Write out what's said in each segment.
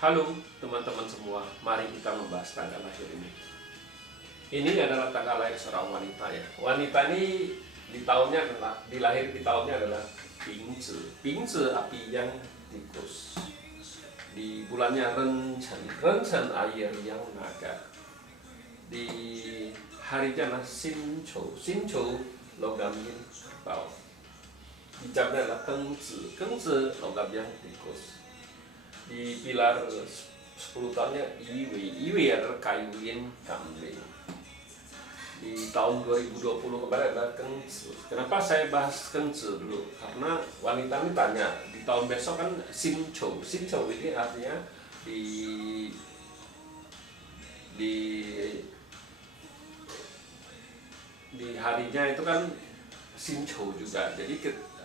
Halo teman-teman semua, mari kita membahas tanggal lahir ini. Ini adalah tanggal lahir seorang wanita ya. Wanita ini dilahir di tahunnya adalah Bingzi. Bingzi api yang tikus. Di bulannya Rencen, Rencen air yang naga. Di harinya adalah Sinchou, Sinchou logam yang kerbau. Di jamnya adalah Gengzi, Gengzi logam yang tikus. Di pilar 10 tahunnya Iwi, Iwi adalah kayu yin kambing. Di tahun 2020 kemarin adalah Gengzi. Kenapa saya bahas Gengzi dulu? Karena wanita ini tanya, di tahun besok kan Sinchou. Sinchou ini artinya di di harinya itu kan Sinchou juga. Jadi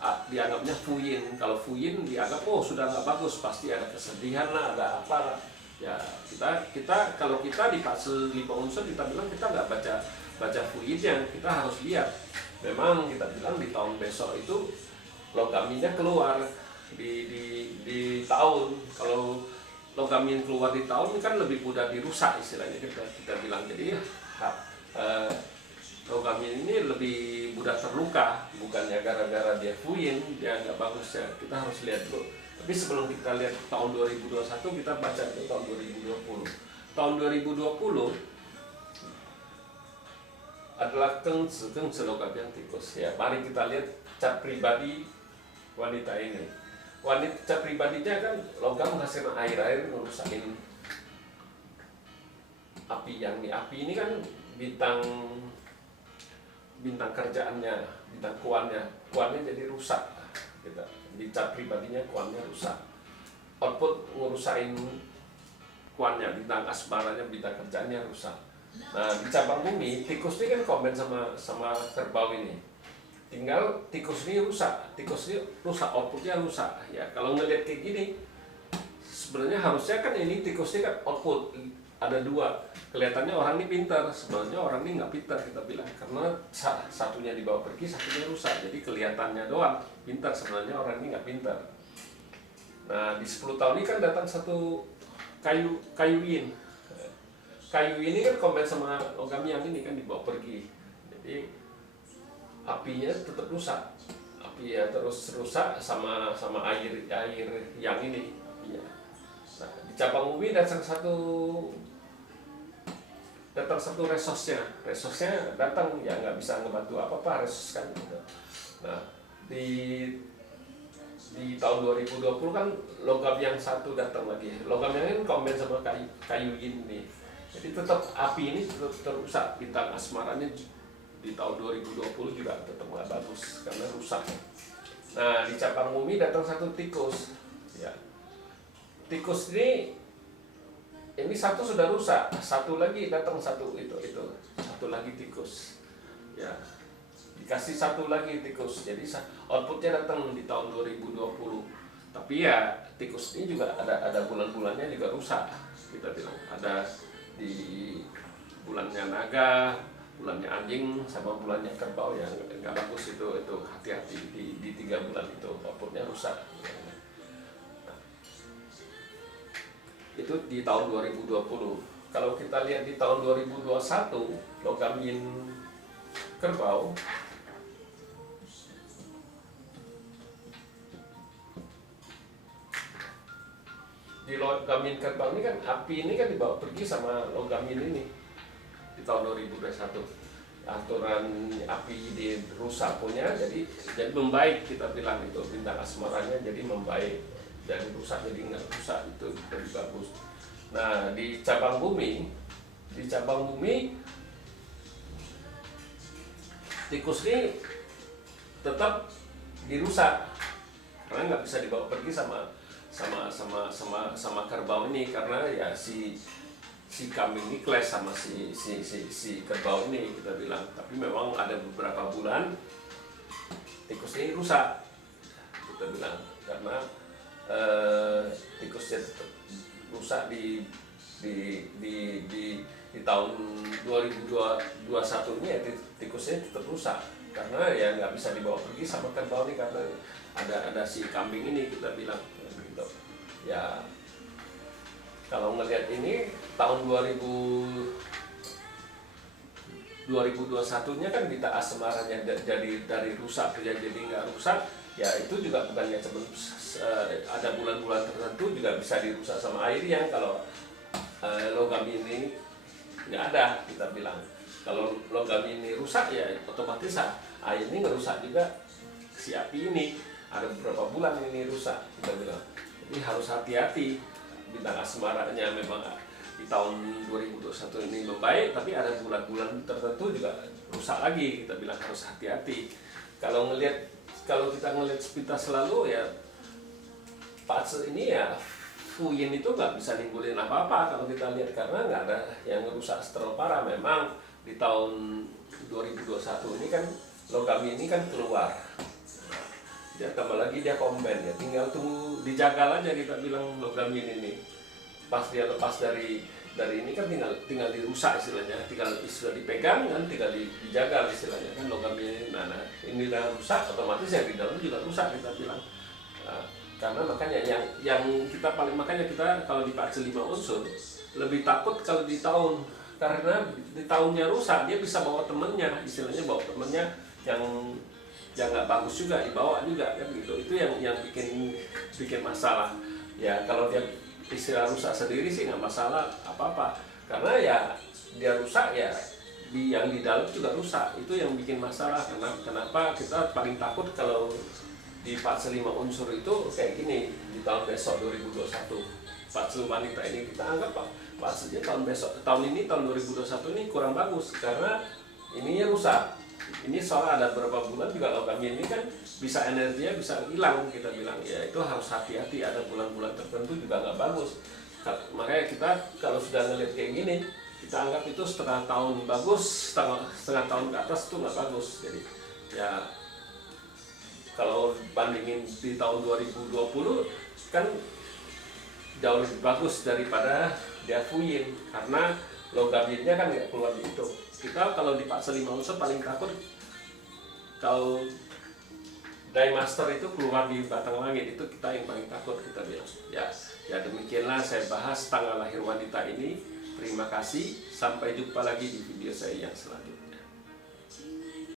dianggapnya Fuyin. Kalau Fuyin dianggap sudah nggak bagus, pasti ada kesedihan lah, ada apa lah. Ya kita kalau kita di fase 5 unsur kita bilang kita nggak baca Fuyinnya, kita harus lihat. Memang kita bilang di tahun besok itu logaminya keluar di tahun. Kalau logamin keluar di tahun kan lebih mudah dirusak istilahnya kita bilang. Jadi logamin ini lebih mudah terluka, bukannya gara-gara dia fuyin, dia nggak bagus ya. Kita harus lihat dulu. Tapi sebelum kita lihat tahun 2021, kita baca itu tahun 2020. Tahun 2020 adalah Gengzi logam yang tikus ya. Mari kita lihat cat pribadi wanita ini. Wanita cat pribadinya kan logam menghasilkan air ngerusakin api yang ini. Api ini kan bintang kerjaannya, bintang kuannya jadi rusak gitu. Di cat pribadinya kuannya rusak, output ngurusain kuannya, bintang asmaranya, bintang kerjaannya rusak. Nah di cabang bumi tikus ini kan komen sama kerbau ini, tinggal tikus ini rusak outputnya rusak ya. Kalau ngeliat kayak gini sebenarnya harusnya kan ini tikus ini kan output ada dua, kelihatannya orang ini pintar, sebenarnya orang ini nggak pintar kita bilang, karena satunya dibawa pergi, satunya rusak, jadi kelihatannya doang pintar, sebenarnya orang ini nggak pintar. Nah di 10 tahun ini kan datang satu kayu yin. Kayu ini kan komen sama logam yang ini kan dibawa pergi, jadi apinya tetap rusak, api ya terus rusak sama air yang ini apinya. Nah, di cabang bumi datang satu resosnya datang ya, nggak bisa ngebantu apa resos kan gitu. Nah di tahun 2020 kan logam yang satu datang lagi, logam yang ini komen sama kayu ini, jadi tetap api ini tetap terusak, bintang asmaranya di tahun 2020 juga tetap nggak bagus karena rusak. Nah di cabang bumi datang satu tikus ya. Tikus ini satu sudah rusak, satu lagi datang satu lagi tikus ya, dikasih satu lagi tikus, jadi outputnya datang di tahun 2020. Tapi ya tikus ini juga ada bulan-bulannya juga rusak, kita bilang ada di bulannya naga, bulannya anjing, sama bulannya kerbau yang nggak bagus. Itu hati-hati di 3 bulan itu outputnya rusak. Itu di tahun 2020. Kalau kita lihat di tahun 2021 logam yin kerbau di logam yin kerbau ini kan api ini kan dibawa pergi sama logam yin ini di tahun 2021. Aturan api dirusak punya, jadi membaik, kita bilang itu bintang asmaranya jadi membaik, dan rusak jadi nggak rusak, itu lebih bagus. Nah di cabang bumi tikus ini tetap dirusak karena nggak bisa dibawa pergi sama kerbau ini, karena ya si kambing ini clash sama si kerbau ini, kita bilang. Tapi memang ada beberapa bulan tikus ini rusak, kita bilang, karena tikusnya tetap rusak di tahun 2021 ini ya, tikusnya tetap rusak karena ya nggak bisa dibawa pergi sama kerbau ini, karena ada si kambing ini, kita bilang gitu ya. Kalau ngelihat ini tahun 2021-nya kan kita asmaranya jadi dari rusak jadi nggak rusak, ya itu juga bukannya ada bulan-bulan tertentu juga bisa dirusak sama air yang kalau logam ini nggak ada, kita bilang kalau logam ini rusak ya otomatis air ini ngerusak juga si api ini. Ada beberapa bulan ini rusak, kita bilang. Jadi harus hati-hati. Bintang asmaranya memang di tahun 2021 ini membaik, tapi ada bulan-bulan tertentu juga rusak lagi, kita bilang harus hati-hati. Kalau kita ngelihat sepintas selalu ya fase ini ya fuyin itu nggak bisa nimbulin apa-apa kalau kita lihat, karena nggak ada yang rusak terlalu parah. Memang di tahun 2021 ini kan logam ini kan keluar. Dia tambah lagi dia komben ya, tinggal tunggu dijagal aja, kita bilang logam ini nih. Pas dia lepas dari ini kan tinggal dirusak istilahnya, tinggal sudah dipegang kan tinggal dijagal istilahnya kan logam ini. Nah ini udah rusak, otomatis yang di dalam juga rusak, kita bilang. Nah, karena makanya yang kita kalau di Pak 5 unsur lebih takut kalau di tahun, karena di tahunnya rusak dia bisa bawa temennya, istilahnya bawa temennya yang nggak bagus juga dibawa juga kan gitu. Itu yang bikin masalah ya. Kalau dia istilah rusak sendiri sih nggak masalah apa-apa, karena ya dia rusak ya yang di dalam juga rusak. Itu yang bikin masalah. Kenapa kita paling takut kalau di fase 5 unsur itu kayak gini di tahun besok 2021. Fase wanita ini kita anggap fasenya tahun besok, tahun ini tahun 2021 ini kurang bagus karena ininya rusak. Ini soal ada beberapa bulan juga logam ini kan bisa energinya bisa hilang, kita bilang ya itu harus hati-hati. Ada bulan-bulan tertentu juga nggak bagus. Makanya kita kalau sudah ngeliat kayak gini, kita anggap itu setengah tahun bagus, setengah tahun ke atas itu nggak bagus. Jadi ya kalau bandingin di tahun 2020 kan jauh lebih bagus daripada dia fuyin, karena logam yinnya kan nggak keluar di itu. Kita kalau di fase 5 unsur paling takut kalau Daymaster itu keluar di batang langit, itu kita yang paling takut, kita bilang. Ya demikianlah saya bahas tanggal lahir wanita ini. Terima kasih, sampai jumpa lagi di video saya yang selanjutnya.